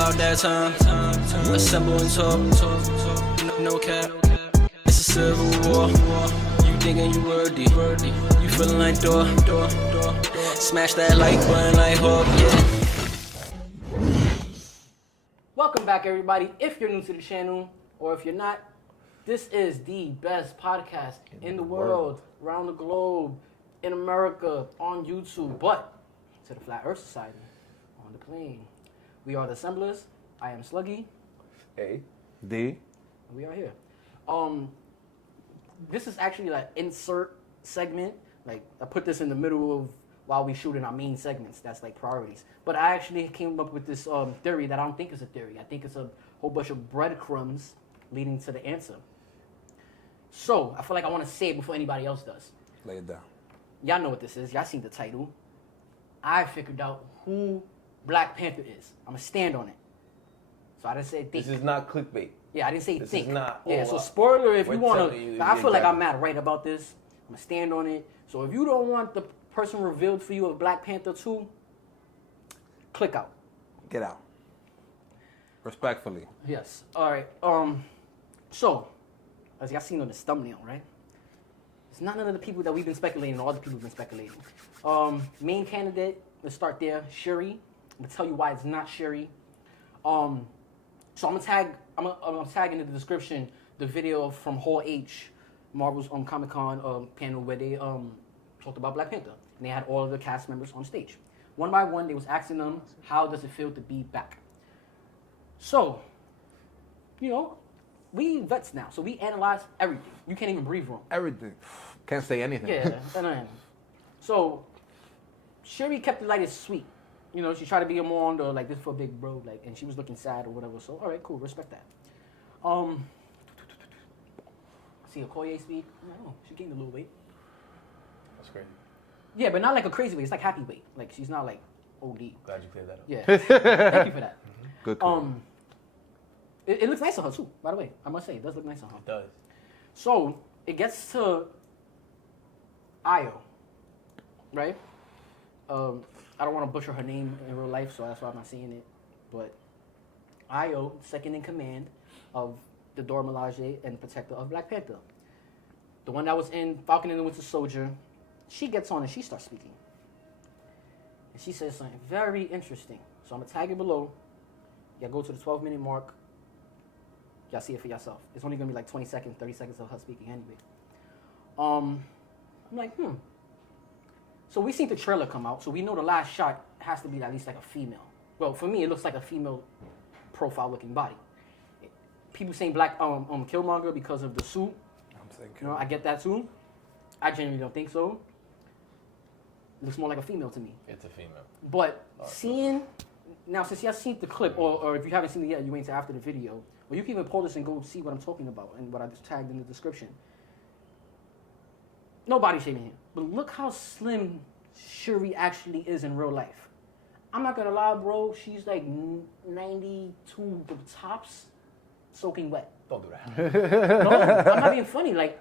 about that time. Assemble and talk. No cap. It's a civil war. You thinking you worthy. You feeling like door. Smash that like button like Hawk, yeah. Welcome back, everybody. If you're new to the channel, or if you're not, this is the best podcast in the world, around the globe, in America, on YouTube, but to the Flat Earth Society, on the plane. We are the Assemblers. I am Sluggy. A. D. We are here. This is actually like insert segment. Like I put this in the middle of while we shooting our main segments. That's like priorities. But I actually came up with this theory that I don't think is a theory. I think it's a whole bunch of breadcrumbs leading to the answer. So I feel like I want to say it before anybody else does. Lay it down. Y'all know what this is. Y'all seen the title. I figured out who Black Panther is. I'm gonna stand on it. So I didn't say think. This is not clickbait. Yeah, I didn't say This think. is not. Yeah, so spoiler if we're you want telling you to. I feel like I'm exactly. not right about this. I'm gonna stand on it. So if you don't want the person revealed for you of Black Panther 2, click out. Get out. Respectfully. Yes. All right. So as y'all seen on this thumbnail, right? It's not none of the people that we've been speculating. All the people have been speculating. Main candidate. Let's start there. Shuri. I'm gonna tell you why it's not Shuri. So I'm gonna tag in the description the video from Hall H, Marvel's Comic-Con panel where they talked about Black Panther. And they had all of the cast members on stage. One by one, they was asking them, how does it feel to be back? So, you know, we vets now, so we analyze everything. You can't even breathe wrong. Everything. Can't say anything. Yeah, so Shuri kept it like it's sweet. You know, she tried to be more on the like this for big bro, like, and she was looking sad or whatever. So all right, cool, respect that. See Okoye speak? No, she gained a little weight. That's crazy. Yeah, but not like a crazy weight. It's like happy weight. Like she's not like OD. Glad you cleared that up. Yeah, thank you for that. Good call. It looks nice on her too. By the way, I must say it does look nice on her. It does. So it gets to Ayo, right? I don't want to butcher her name in real life, so that's why I'm not saying it. But Ayo, second in command of the Dora Milaje and protector of Black Panther. The one that was in Falcon and the Winter Soldier, she gets on and she starts speaking. And she says something very interesting. So I'm going to tag it below. Y'all go to the 12-minute mark. Y'all see it for yourself. It's only going to be like 20 seconds, 30 seconds of her speaking anyway. I'm like, So we seen the trailer come out, so we know the last shot has to be at least like a female. Well, for me, it looks like a female profile-looking body. People saying Black Killmonger because of the suit. I'm saying You know, I get that too. I genuinely don't think so. It looks more like a female to me. It's a female. But seeing now, since y'all seen the clip, or if you haven't seen it yet, you wait until after the video, or you can even pull this and go see what I'm talking about and what I just tagged in the description. No body shaming here, but look how slim Shuri actually is in real life. I'm not gonna lie, bro. She's like 92 the tops, soaking wet. Don't do that. No, I'm not being funny. Like,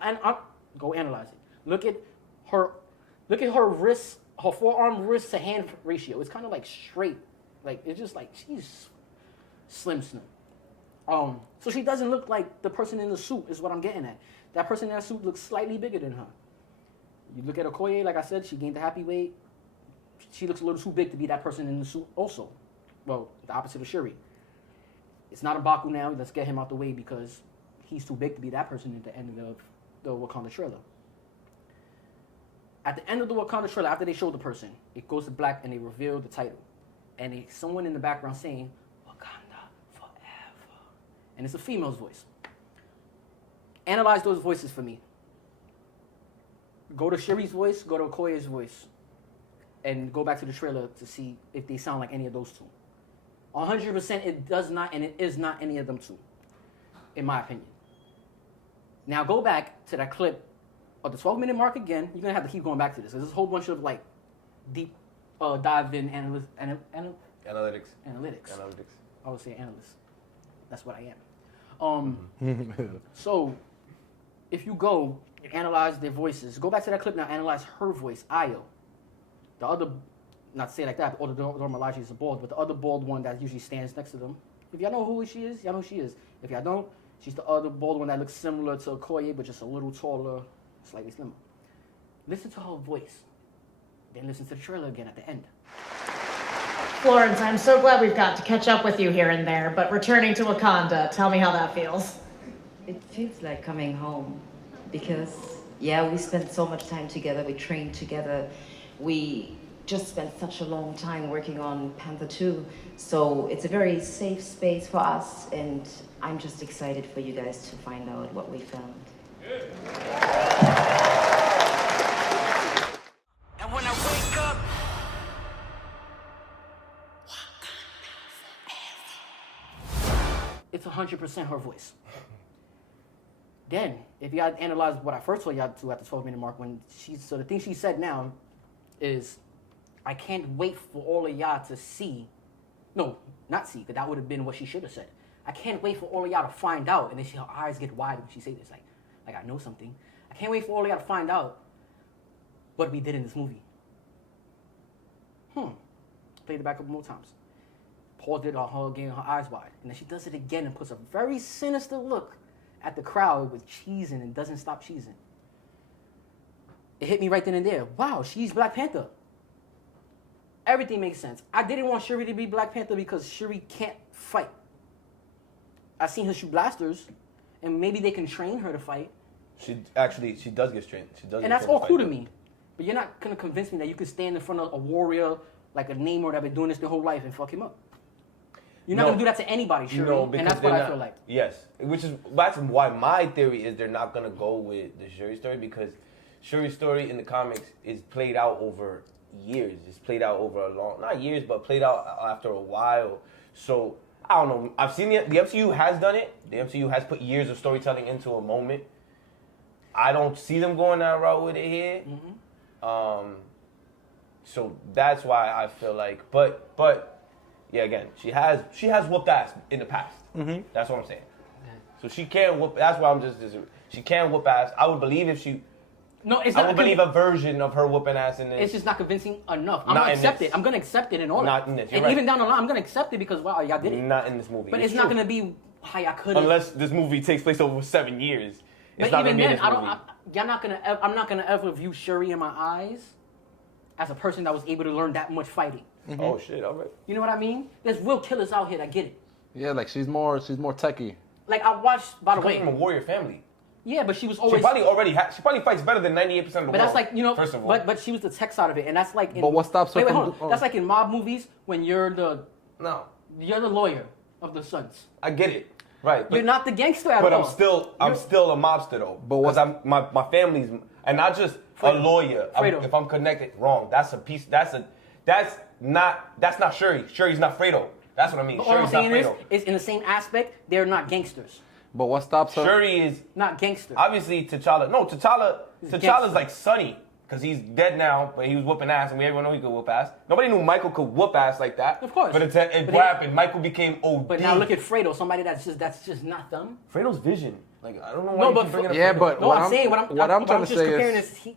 go analyze it. Look at her wrist, her forearm wrist to hand ratio. It's kind of like straight. Like it's just like she's slim. So she doesn't look like the person in the suit. Is what I'm getting at. That person in that suit looks slightly bigger than her. You look at Okoye, like I said, she gained the happy weight. She looks a little too big to be that person in the suit also. Well, the opposite of Shuri. It's not M'Baku now. Let's get him out the way because he's too big to be that person at the end of the Wakanda trailer. At the end of the Wakanda trailer, after they show the person, it goes to black and they reveal the title. And it's someone in the background saying, Wakanda forever. And it's a female's voice. Analyze those voices for me. Go to Shuri's voice, go to Okoye's voice, and go back to the trailer to see if they sound like any of those two. 100% it does not, and it is not any of them two, in my opinion. Now go back to that clip of the 12-minute mark again. You're going to have to keep going back to this. There's a whole bunch of like deep dive in Analytics. I would say analyst. That's what I am. So if you go analyze their voices, go back to that clip now, analyze her voice, Ayo. The other, not to say it like that, but the Dora Milaje is a bald, but the other bald one that usually stands next to them, If y'all know who she is, y'all know who she is. If y'all don't, she's the other bald one that looks similar to Okoye, but just a little taller, slightly slimmer. Listen to her voice. Then listen to the trailer again at the end. Florence, I'm so glad we've got to catch up with you here and there, but returning to Wakanda, tell me how that feels. It feels like coming home because, yeah, we spent so much time together, we trained together, we just spent such a long time working on Panther 2, so it's a very safe space for us, and I'm just excited for you guys to find out what we found. And when I wake up, It's 100% her voice. Then, if y'all analyze what I first told y'all to at the 12-minute mark, so the thing she said now is, I can't wait for all of y'all to see, no, not see, because that would have been what she should have said. I can't wait for all of y'all to find out, and then her eyes get wide when she say this, like I know something. I can't wait for all of y'all to find out what we did in this movie. Played it back a couple more times. Paused it on her again, her eyes wide. And then she does it again and puts a very sinister look at the crowd with cheesing and doesn't stop cheesing. It hit me right then and there. Wow, she's Black Panther. Everything makes sense. I didn't want Shuri to be Black Panther because Shuri can't fight. I've seen her shoot blasters, and maybe they can train her to fight. She does get trained. She does. And that's all cool to me. But you're not going to convince me that you could stand in front of a warrior like a Namor that been doing this their whole life and fuck him up. You're not going to do that to anybody, Shuri, and that's what I feel like. Yes, that's why my theory is they're not going to go with the Shuri story, because Shuri's story in the comics is played out over years. It's played out over not years, but played out after a while. So, I don't know. I've seen the MCU has done it. The MCU has put years of storytelling into a moment. I don't see them going that route with it here. Mm-hmm. So that's why I feel like, but yeah, again, she has whooped ass in the past. Mm-hmm. That's what I'm saying. So she can whoop. That's why she can whoop ass. I would believe if she. No, it's not. I would believe a version of her whooping ass in this. It's just not convincing enough. I'm gonna accept it. I'm gonna accept it in all. Not in this. And even down the line, I'm gonna accept it because wow, y'all did it. Not in this movie. But it's not gonna be how y'all could have. Unless this movie takes place over 7 years. It's But not even gonna be in then, this movie. y'all not gonna. I'm not gonna ever view Shuri in my eyes as a person that was able to learn that much fighting. Mm-hmm. Oh shit! All right. You know what I mean? There's real killers out here that get it. Yeah, like she's more techie. Like I watched, by the way, She's from a warrior family. Yeah, but she was always. She probably fights better than 98% of the world. But that's like, you know, first of all. but she was the tech side of it, and that's like. But what stops her from? That's like in mob movies when you're the lawyer of the sons. I get it, right? But, you're not the gangster at all. But I'm still a mobster though. But what? Because my family's and not just a lawyer. If I'm connected, wrong. That's a piece. That's not Shuri. Shuri's not Fredo. That's what I mean. But all I'm Shuri's not saying Fredo. is in the same aspect, they're not gangsters. But what stops her? Shuri is not gangster. Obviously, T'Challa. No, T'Challa's like Sonny because he's dead now, but he was whooping ass, and we everyone know he could whoop ass. Nobody knew Michael could whoop ass like that. Of course. But what happened? Michael became OD. But now look at Fredo, somebody that's just not them. Fredo's vision. Like I don't know why you keep bringing up yeah, Fredo. but no, what I'm saying what I'm trying to just say comparing is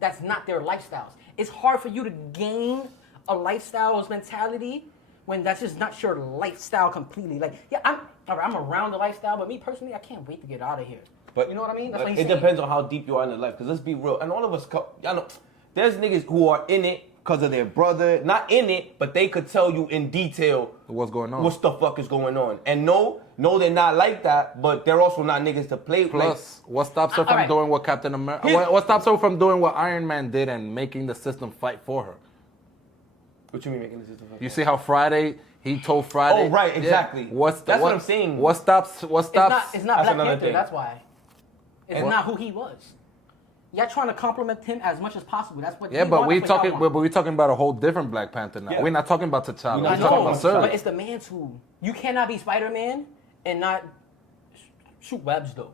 that's not their lifestyles. It's hard for you to gain a lifestyles mentality when that's just not your lifestyle completely. Like, yeah, I'm around the lifestyle, but me personally, I can't wait to get out of here. But you know what I mean? That's what he's it saying. depends on how deep you are in the life. Because let's be real, and all of us, y'all know, there's niggas who are in it because of their brother, not in it, but they could tell you in detail what's going on. What the fuck is going on? And no, they're not like that, but they're also not niggas to play. Plus, what stops her from doing what Captain America? What stops her from doing what Iron Man did and making the system fight for her? What you mean making the system fight? You see how Friday he told Friday. Oh right, exactly. Yeah. That's what I'm saying. What stops? It's not That's Black another Panther. thing. That's why. It's not who he was. Y'all trying to compliment him as much as possible. That's what. Yeah, but we're talking about a whole different Black Panther now. Yeah. We're not talking about T'Challa. We're I talking know, about Shuri. but it's the man's who. You cannot be Spider-Man and not shoot webs though.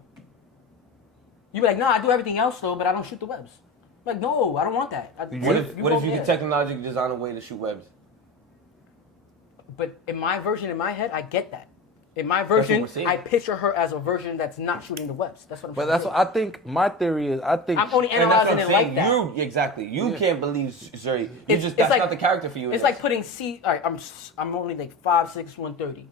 You be like, nah, I do everything else though, but I don't shoot the webs. Like, no, I don't want that. What if you could technologically design a way to shoot webs? But in my version, in my head, I get that. In my version, I picture her as a version that's not shooting the webs. That's what I'm saying. But that's what I think. My theory is, I'm only analyzing it like that. Exactly. You can't believe Shuri. That's like, not the character for you. It's like putting C. All right, I'm only like 5'6", 130.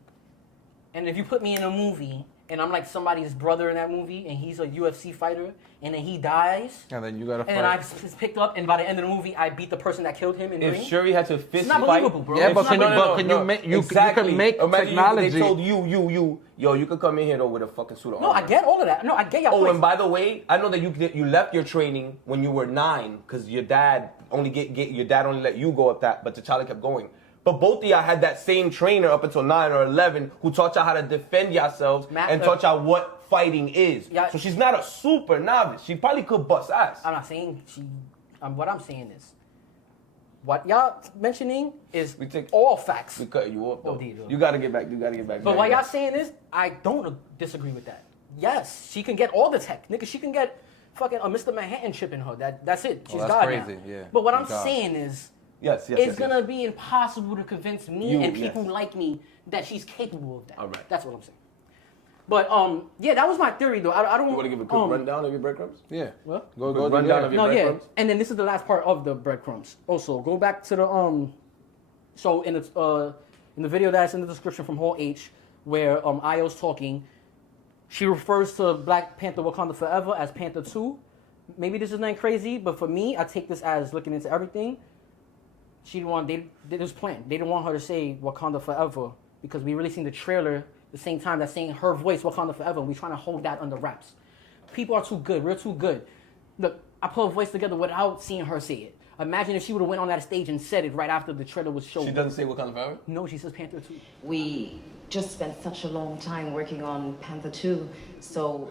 And if you put me in a movie and I'm like somebody's brother in that movie and he's a UFC fighter and then he dies, And then you gotta fight. and then I picked up and by the end of the movie I beat the person that killed him in the If ring. Shuri had to fist It's not fight, believable, bro. Yeah, It's but not can you- believable. but can you make- you can make Imagine technology- they told you, yo, you could come in here though with a fucking suit of No, armor. I get all of that. No, I get your Oh, points. and by the way, I know that you left your training when you were 9 because your dad only let you go up that, but T'Challa kept going. But both of y'all had that same trainer up until 9 or 11 who taught y'all how to defend yourselves and taught y'all what fighting is. Yeah. So she's not a super novice. She probably could bust ass. I'm not saying she. What I'm saying is, what y'all mentioning is We take- all facts. We cut you off though. Oh, dear. You gotta get back. But what y'all saying is, I don't disagree with that. Yes, she can get all the tech, nigga. She can get fucking a Mr. Manhattan chip in her. That's it. She's that's God crazy, now. yeah. But what I'm God. saying is, Yes. it's gonna be impossible to convince me You- and people yes. like me that she's capable of that. All right. That's what I'm saying. But yeah, that was my theory though. I don't You want to give a quick rundown of your breadcrumbs? Yeah. What? Go Quick do rundown that. of your No, yeah, breadcrumbs? and then this is the last part of the breadcrumbs. Also, go back to the So in the video that's in the description from Hall H, where Io's talking, she refers to Black Panther Wakanda Forever as Panther 2. Maybe this is nothing crazy, but for me, I take this as looking into everything. She didn't want they was planned. They didn't want her to say Wakanda Forever because we really seen the trailer the same time that's saying her voice Wakanda Forever. And we trying to hold that under wraps. People are too good. We're too good. Look, I put a voice together without seeing her say it. Imagine if she would have went on that stage and said it right after the trailer was shown. She doesn't say Wakanda Forever? No, she says Panther 2. We just spent such a long time working on Panther 2, so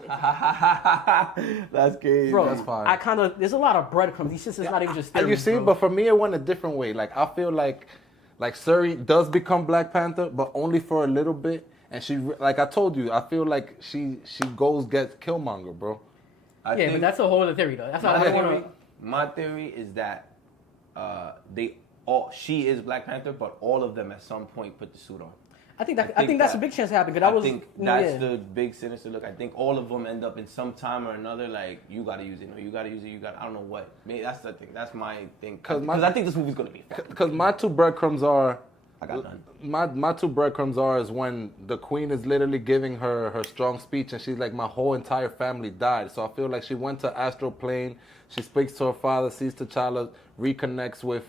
That's crazy. Bro, That's fine. I kind of, there's a lot of breadcrumbs. These sisters not even just theories, You see, bro. but for me, it went a different way. Like I feel like Shuri does become Black Panther, but only for a little bit. And she, like I told you, I feel like she goes gets Killmonger, bro. Yeah, but that's a whole other theory, though. That's not, I don't want to... My theory is that she is Black Panther, but all of them at some point put the suit on. I think that's a big chance to happen. Because I think that's the big sinister look. I think all of them end up in some time or another like you gotta use it, no, you gotta use it, I don't know what. Maybe that's the thing. That's my thing. Because I think this movie's gonna be fun. Because my two breadcrumbs are. I got none. My two breadcrumbs is when the queen is literally giving her strong speech and she's like, my whole entire family died. So I feel like she went to astral plane. She speaks to her father, sees T'Challa, reconnects with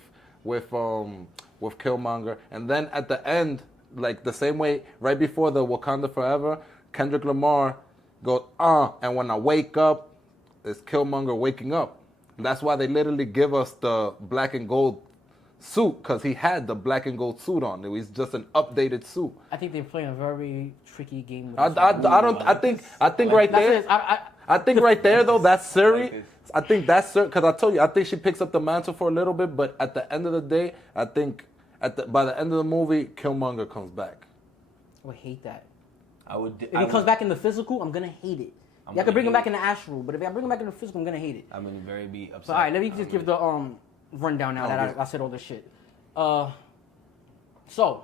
Killmonger, and then at the end, like the same way, right before the Wakanda Forever, Kendrick Lamar goes, and when I wake up, it's Killmonger waking up. And that's why they literally give us the black and gold suit, because he had the black and gold suit on. It was just an updated suit. I think they're playing a very tricky game. With I think right there. I think right there though, that's Shuri. I think that's because I told you, I think she picks up the mantle for a little bit, but at the end of the day, I think by the end of the movie, Killmonger comes back. I would hate that. If If he comes back in the physical, I'm gonna hate it. Y'all can bring him back in the astral, but if I bring him back in the physical, I'm gonna hate it. I'm gonna very be upset. So all right, let me just give the rundown now that I said all this shit. So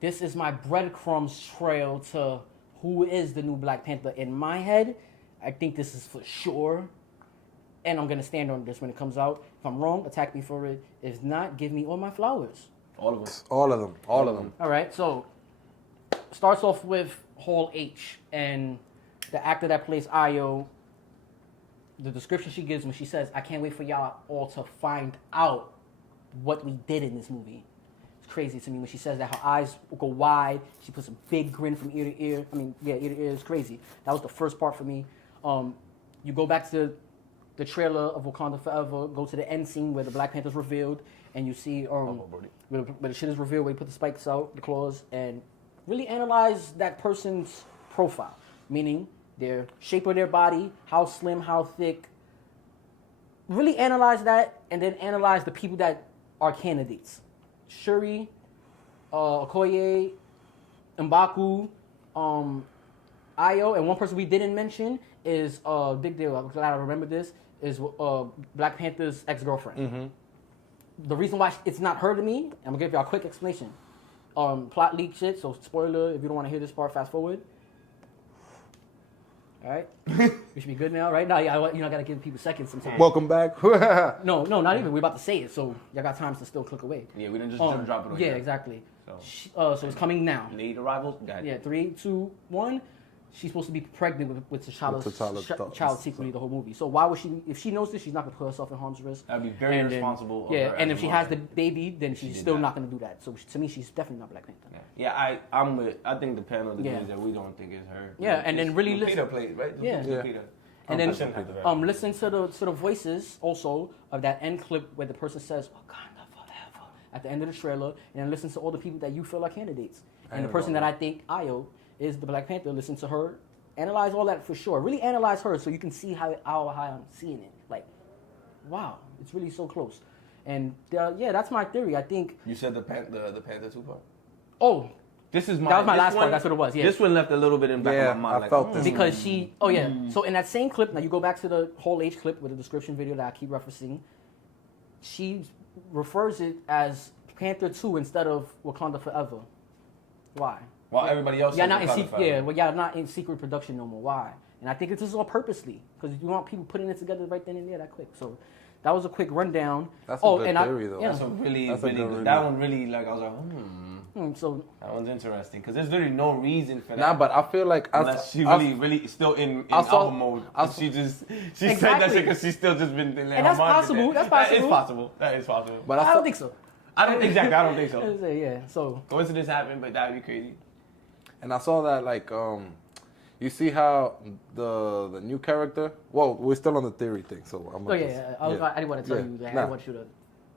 this is my breadcrumbs trail to who is the new Black Panther. In my head, I think this is for sure, and I'm gonna stand on this when it comes out. If I'm wrong, attack me for it. If not, give me all my flowers. All of them. All of them. All right, so starts off with Hall H and the actor that plays Ayo. The description she gives when she says, "I can't wait for y'all all to find out what we did in this movie." It's crazy to me when she says that. Her eyes go wide. She puts a big grin from ear to ear. I mean, yeah, ear to ear is crazy. That was the first part for me. You go back to the trailer of Wakanda Forever, go to the end scene where the Black Panther's revealed, and you see where the shit is revealed, where you put the spikes out, the claws, and really analyze that person's profile, meaning their shape of their body, how slim, how thick. Really analyze that, and then analyze the people that are candidates. Shuri, Okoye, M'Baku, Ayo, and one person we didn't mention is big deal. I'm glad I remember this. Is Black Panther's ex-girlfriend. Mm-hmm. The reason why it's not her to me, I'm gonna give y'all a quick explanation. Plot leak shit. So spoiler, if you don't want to hear this part, fast forward. All right, we should be good now, right? Now, yeah, I gotta give people seconds sometimes. Welcome back. No, not even. We're about to say it, so y'all got time to still click away. Yeah, we didn't just drop it on Yeah, here. exactly. So. So it's coming now. Late arrivals? Got it. Yeah, 3, 2, 1. She's supposed to be pregnant with T'Challa's child secretly the whole movie. So why would she? If she knows this, she's not gonna put herself in harm's risk. That'd be very And then- irresponsible. of Yeah, her and as if a she has mother. the baby, then she's did still that. not gonna do that. So to me, she's definitely not Black Panther. Yeah, I'm with. I think the panel Yeah. agrees that we don't think it's her. Yeah, and then really Lupita listen. played, right? Yeah. Lupita. And I then shouldn't have to verify. listen to the voices also of that end clip where the person says Wakanda forever at the end of the trailer, and then listen to all the people that you feel are candidates. And the person that I think Ayo is the Black Panther. Listen to her, analyze all that for sure. Really analyze her so you can see how I'm seeing it. Like, wow, it's really so close. And yeah, that's my theory. I think. You said the Panther 2 part. Oh, This is my. that was my this last one, part. That's what it was. Yeah. This one left a little bit in the back Yeah, of my mind. I like, felt this. Because she, oh yeah. So in that same clip, now you go back to the whole age clip with the description video that I keep referencing. She refers it as Panther 2 instead of Wakanda Forever. Why? While everybody else. Yeah, says not in Wakanda Forever. well, yeah, not in secret production no more. Why? And I think it's just all purposely because you want people putting it together right then and there that quick. So that was a quick rundown. That's a good theory, though. Yeah. That's a really, That's a really good good. review. That one really, like, I was like, So that one's interesting because there's literally no reason for that. Nah, but I feel like Unless she really still in album mode. She said that Exactly. shit because she's still just been. And that's possible. That's possible. That is possible. That is possible. But I don't think so. I don't think so. Yeah. So Coincidence happened, but that'd be crazy. And I saw that like you see how the new character. Well, we're still on the theory thing, so I'm. Oh yeah. I didn't want to tell you that. I didn't want you to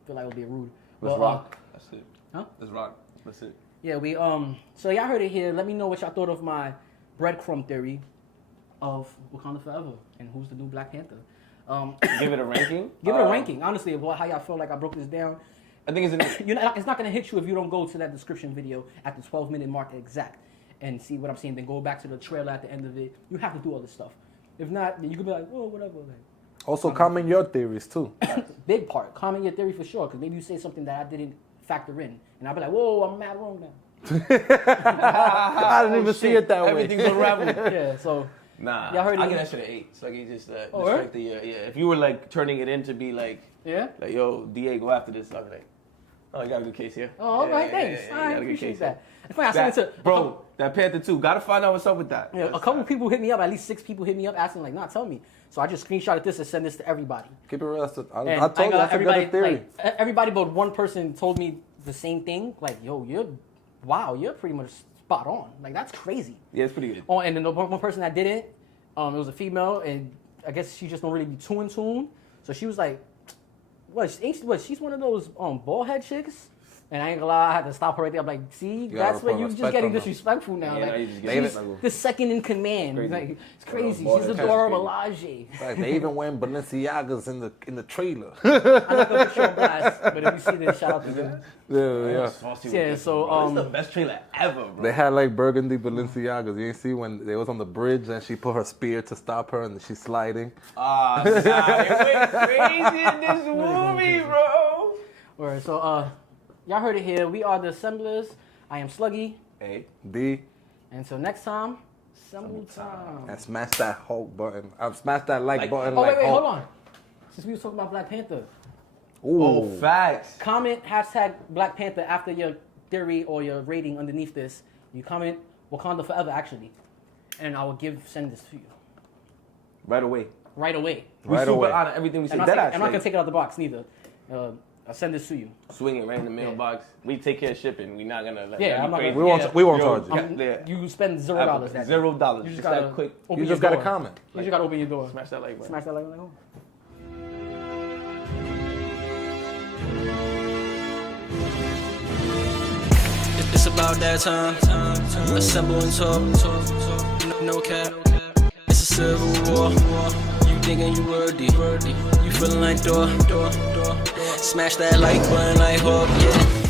feel like it would be rude. Let's But, rock. That's it. Huh? Let's rock. That's it. Yeah, we so y'all heard it here. Let me know what y'all thought of my breadcrumb theory of Wakanda Forever and who's the new Black Panther. Give it a ranking. Give it a ranking, honestly, of how y'all feel like I broke this down. I think it's It's not gonna hit you if you don't go to that description video at the 12-minute mark exact and see what I'm saying. Then go back to the trailer at the end of it. You have to do all this stuff. If not, then you can be like, oh, whatever. Like, Also, comment your theories too. big part. Comment your theory for sure, because maybe you say something that I didn't factor in, and I'll be like, whoa, I'm mad wrong now. I didn't even see it that way. Everything's unraveled. Yeah, so Nah, Y'all heard I it? get that shit at 8. So like you just Oh, just right? like yeah. If you were like turning it in to be like yeah. yo, DA, go after this, I'd be like, oh, you got a good case here. Oh, all right, thanks. You I got a good appreciate case that. here. It's funny, I sent it to Bro, that Panther 2, gotta find out what's up with that. Yeah, a couple people hit me up, at least 6 people hit me up asking, like, nah, tell me. So I just screenshotted this and sent this to everybody. Keep it real. And I told you that's a good theory. like, everybody but one person told me the same thing. Like, yo, you're pretty much spot on. Like, that's crazy. Yeah, it's pretty good. Oh, and then the one person that didn't, it was a female, and I guess she just don't really be too in tune. So she was like, she's one of those bald head chicks? And I ain't gonna lie, I had to stop her right there. I'm like, see, gotta that's where put you just respect getting on her. disrespectful now. Yeah, like, now you just getting she's disrespectful. the second in command. Crazy. Like, it's crazy. bald She's head Adora chicks Milaje. Like, they even wearing Balenciagas in the trailer. I'm not gonna put you on blast, but if you see this, shout out to them. yeah. Saucy Yeah, with this so, one, bro. This is the best trailer ever, bro. They had like burgundy Balenciagas. You ain't see when they was on the bridge and she put her spear to stop her and she's sliding. Ah, nah, it went crazy in this movie, bro. Alright, so y'all heard it here. We are the Assemblers. I am Sluggy. Hey, D Until next time, Assemble time. and smash that Hulk button. Smash that like button. Oh, like wait, Hulk. hold on. Since we were talking about Black Panther, Ooh. oh, facts. comment hashtag Black Panther after your theory or your rating underneath this. You comment Wakanda Forever, actually. And I will send this to you. Right away. Right away. We Right super away. honor everything we say. I'm not, That I'm not actually, gonna take it out the box neither. I'll send this to you. swing it right in the mailbox. We take care of shipping. We're not gonna let Yeah, that I'm be not crazy. gonna- We won't Yo, charge you. yeah. You spend $0 that day. $0. You Just gotta that quick. open You your just gotta door. comment. You just gotta open your door. Smash that like button. Smash that like button. Oh. It's about that time. Assemble and talk. No cap. It's a civil war. You thinking you worthy? You feeling like door. Smash that like button like Hawk. Yeah.